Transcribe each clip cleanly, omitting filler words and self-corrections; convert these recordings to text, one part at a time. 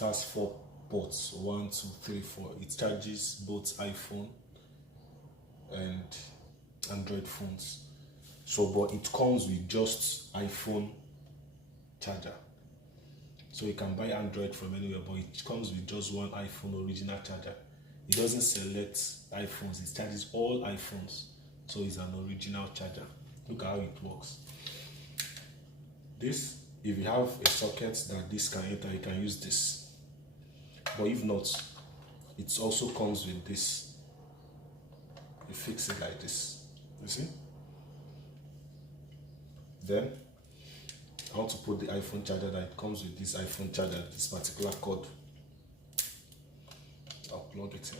has 4 ports, 1, 2, 3, 4. It charges both iPhone and Android phones. So, but it comes with just iPhone charger. So you can buy Android from anywhere, but it comes with just one iPhone original charger. It doesn't select iPhones, it charges all iPhones. So it's an original charger. Look at how it works. This, if you have a socket that this can enter, you can use this. But if not, it also comes with this. You fix it like this. You see? Then I want to put the iPhone charger that it comes with this iPhone charger, this particular cord. I'll plug it in.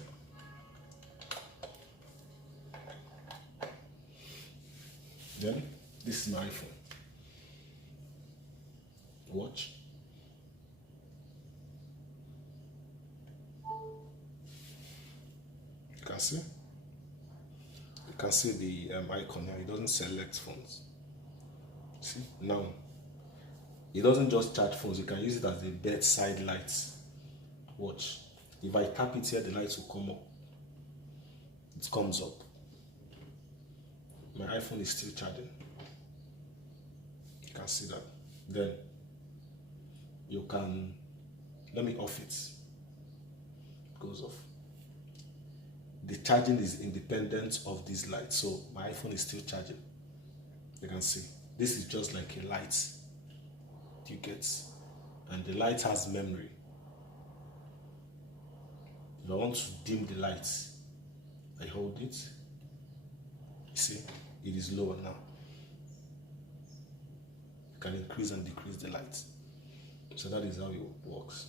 Then this is my iPhone. Watch. You can see. You can see the icon here. It doesn't select phones. See now. It doesn't just charge phones. You can use it as a bedside light. Watch. If I tap it here, the lights will come up. It comes up. My iPhone is still charging. You can see that. Then you can, let me off it. It goes off. The charging is independent of these lights, so my iPhone is still charging. You can see. This is just like a light. You get, and the light has memory. If I want to dim the light, I hold it. You see, it is lower now. You can increase and decrease the light. So that is how it works.